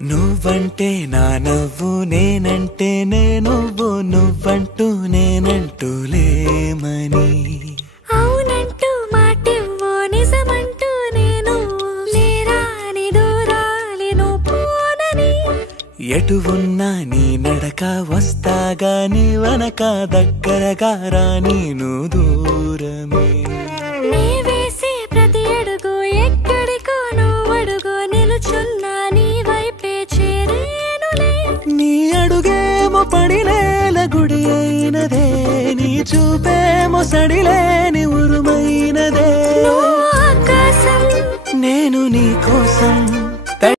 నువ్వంటే నా నవ్వు నేనంటే నువ్వు నువ్వంటూ నేనంటూ లేమని అవునంటూ మాటివ్వు నిజమంటూ నేను లేరాని దూరాలను పోనని ఎటు ఉన్నా నీ నడక వస్తాగా నీ వనక దగ్గరగా రాని నువ్వు దూరమే నీ వేసే ప్రతి అడుగు ఎక్కడికో నువ్వు అడుగు నిలుచున్నా నీ వైపే చేరేనులే నీ అడుగేమో పడినేల గుడి అయినదే నీ చూపేమో సడిలేని ఉరుమైనదే నువ్వు ఆకాశం నేను నీ కోసం